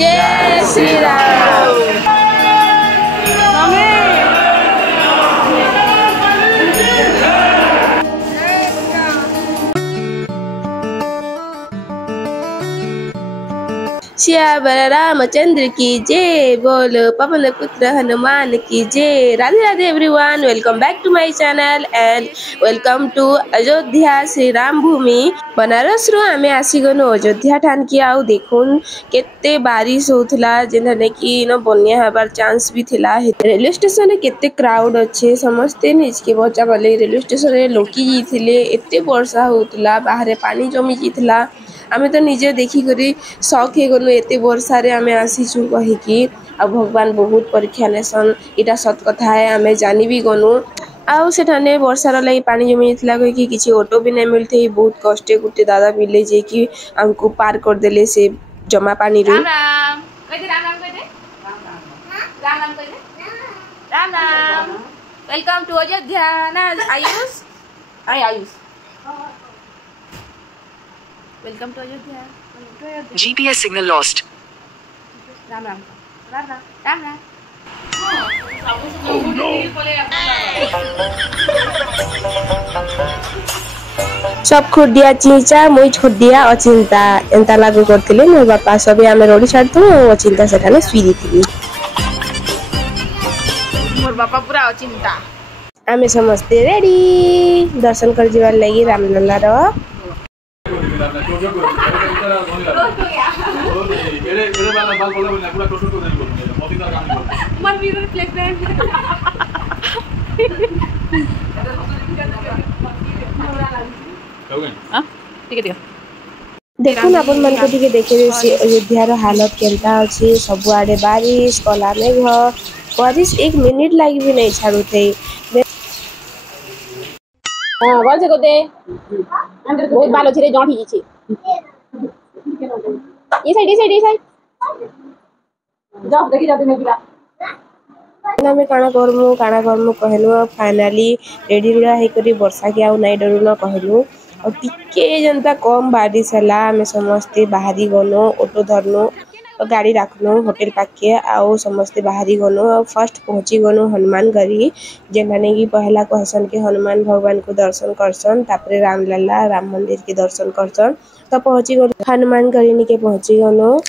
जय श्री राम। श्यावर रामचंद्र की जय, बोलो पवन पुत्र हनुमान की जय। Radhe Radhe everyone, welcome back to my channel and welcome to Ayodhya Shri Ram भूमि। बनारस रो आमे आसीगनु अयोध्या ठान की आउ देखुन केते बारिश होथला जेने कि न बन्या हबार चांस भी थिला। रेलवे स्टेशन रे केते क्राउड अच्छे, समस्ते निज के बचा बले रेलवे स्टेशन रे लोकी जिथिले, एते वर्षा होथला, बाहरे पानी जमी जिथिला। आमे तो निजे देखी करी शौक हे गनु एते वर्षा रे आमे आसीछु कहि कि आ भगवान बहुत परीक्षा नेसन, इटा सत कथा है। आमे जानि भी गनु आउ सेठाने वर्षार लागि पानी जमी जिथिला कहि कि किछि ऑटो भी नै मिलथे। बहुत कष्टे गुटे दादा मिले जे कि हमको पार कर देले से जमा पानी रे। राम राम कह दे, राम राम कह दे, राम राम कह दे, राम राम। वेलकम टू अयोध्या ना Ayush, Ayush welcome to Ayodhya. GPS signal lost. Ram Ram Ram Ram Ram Ram. सब खुदिया चीचा मुई छोडिया अचिंता एंता लागू करथिले मोर बापा सबे आमे रोडी छाडतो अचिंता सेठाने सुई दिथिली। मोर बापा पूरा अचिंता। आमे समस्ते रेडी दर्शन कर जीवार लागि रामलला रो। देखुन अपन मन को टिके देखे अयोध्या रो हालत केनता अछि। सब आडे बारिश कला मेघ, बारिश एक मिनिट लागि भी नहीं छाडू थे। हां बोल से को दे बहुत बाल अछि रे जॉन ही छी। ये साइड जा देखि जाते मेरा ना में काना करमु कहलु। फाइनली रेडी रुड़ा हे करी वर्षा के आउ नाइ डरू न कहलु। और टिके जनता कम बारिश हला हमें समस्ते बाहरी गनो, ऑटो धरनु और गाड़ी राखनु होटल पाके आउ समस्ते बाहरी गनो। और फर्स्ट पहुंची गनो हनुमान गढ़ी जेनाने की पहला कहसन के हनुमान भगवान को दर्शन करसन, तापरे रामलला राम मंदिर के दर्शन करसन। तो पहुंची गनो हनुमान गढ़ी के पहुंची गनो।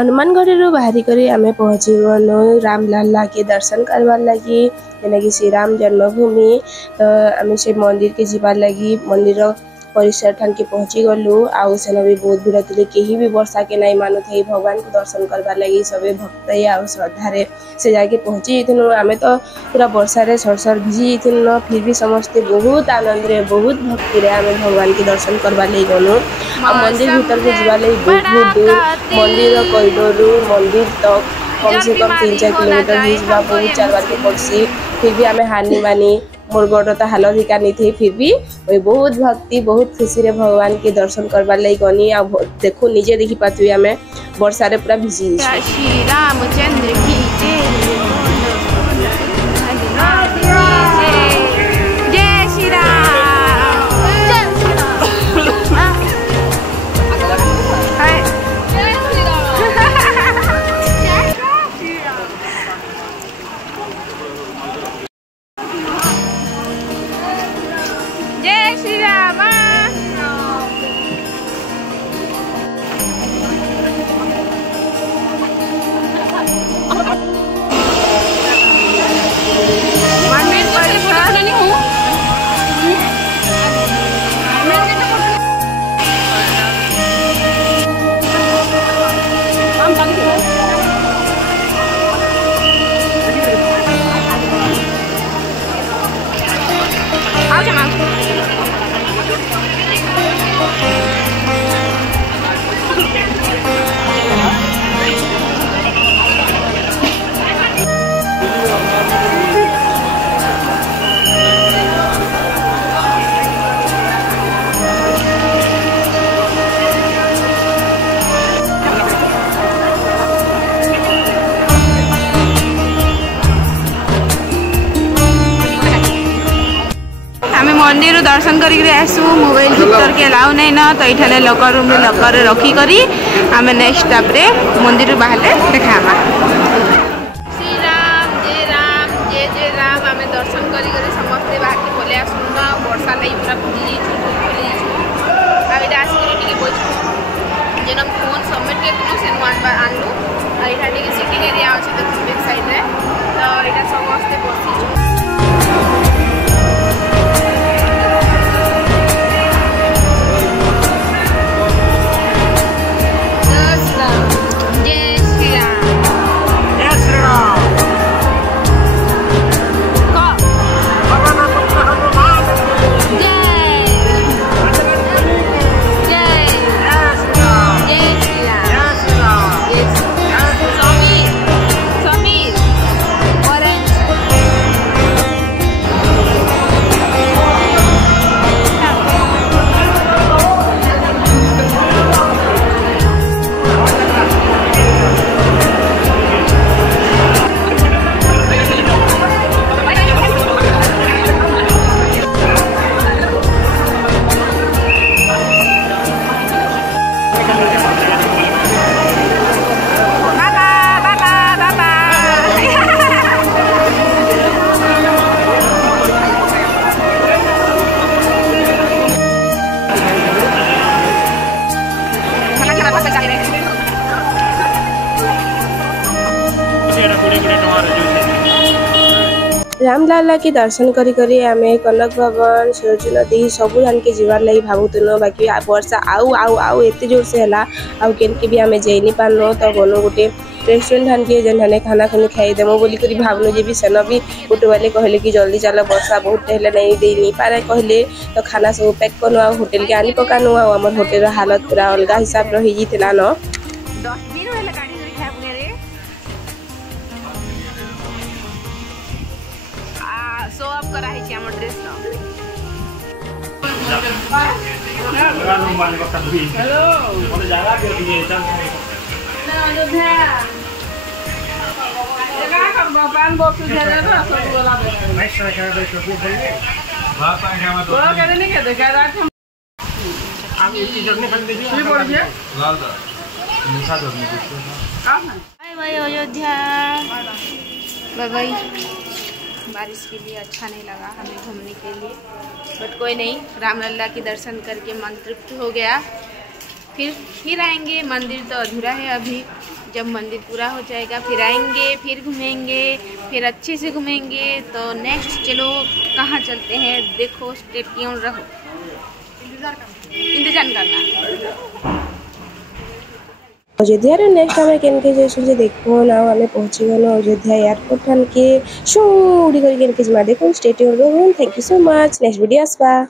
हनुमानगढ़ बाहरी कर आम पहुँची गलु रामलला के दर्शन करवार लगी जेना कि श्री राम जन्मभूमि। तो आम से मंदिर के जीवार लगी मंदिर परिसर ठान के पहुँची गलु आउ सेना भी बहुत भीड़ थे कहीं भी वर्षा के नहीं मानु थे भगवान को दर्शन करवार लगी सबे भक्त आउ श्रद्धारे से जाके पहुँची जाइनु। आम तो पूरा वर्षा रे सरसर भिजी जाइनु फिर भी समस्ते बहुत आनंद रे बहुत भक्ति रे आम भगवान के दर्शन करवार लगी गलु। मंदिर भीतर के जीवार लगी बहुत दूर मंदिर कॉरिडोर मंदिर तक कम से कम 3-4 किलोमीटर हिजबा बहुत चलवार के पड़सी। फिर भी आम हारनी मानी मोर गोड़ तो हालत ही नहीं थी फिर भी बहुत भक्ति बहुत खुशी रे भगवान के दर्शन करवार लगी गनी। आ देखो निजे देखी पाथि आम वर्षा रे पूरा भिजी श्री रामचंद्र की जय श्री राम जय श्री राम। मंदिर दर्शन करके आसू मोबाइल भीतर के अलाउ नहीं ना तो ये लकर रूम लकर रखी करी आम नेक्स्ट स्टेप रे मंदिर बाहर देखा श्री राम जय जय राम आम दर्शन करी समस्ते बाहर के पलि आसू ना वर्षा नहीं पूरा भिजी आसिक बैठू जेन फोन सबमिट कर आनलु ये सिटिंग एरिया अच्छे देखो बैक साइड रे तो यहाँ समस्ते बसी रामलला के दर्शन करी करी आम कनक भवन सूर्य नदी सबू जान के जीवार लगी भावुन बाकी वर्षा आउ आउ आउ एत जोर से है आउ के भी आम जाई पारनु तो गनु गोटे रेस्टोरेंट ठान के जेन खाना खुनी खाईदेमु बोलिक भावनु जी भी सेन भी गोटे वाले कहले कि जल्दी चल वर्षा बहुत हेल्ले नहीं दे नहीं पारे कहले तो खाना सब पैक कनु आ होटेल के आनी पकानु आम होटेल हालत पूरा अलग हिसाब रही न शो अप करा है छी हमर ड्रेस न हेलो मोर जगह के दिए चल अयोध्या जगह कर पान बॉक्स दे दे तो सब वाला नहीं सरकार दे तो बोलिए बात आ गया तो वो करे नहीं के देखा रात आप इसी जगह में दे दीजिए बोल दिया लाल दा निशा दो bye bye Ayodhya bye bye. बारिश के लिए अच्छा नहीं लगा हमें घूमने के लिए बट कोई नहीं रामलला के दर्शन करके मन तृप्त हो गया। फिर आएंगे मंदिर तो अधूरा है अभी जब मंदिर पूरा हो जाएगा फिर आएंगे, फिर घूमेंगे, फिर अच्छे से घूमेंगे। तो नेक्स्ट चलो कहाँ चलते हैं, देखो, स्टे ट्यून रहो, इंतजार करना। अयोध्यार नेक्स्ट आम के जाइए देखो ना आम पहुँची गल अयोध्या एयरपोर्ट ठान के शो उड़ी करके जिमा देखो स्टे ट्यून रहो। Thank you so much. Next video आसवा।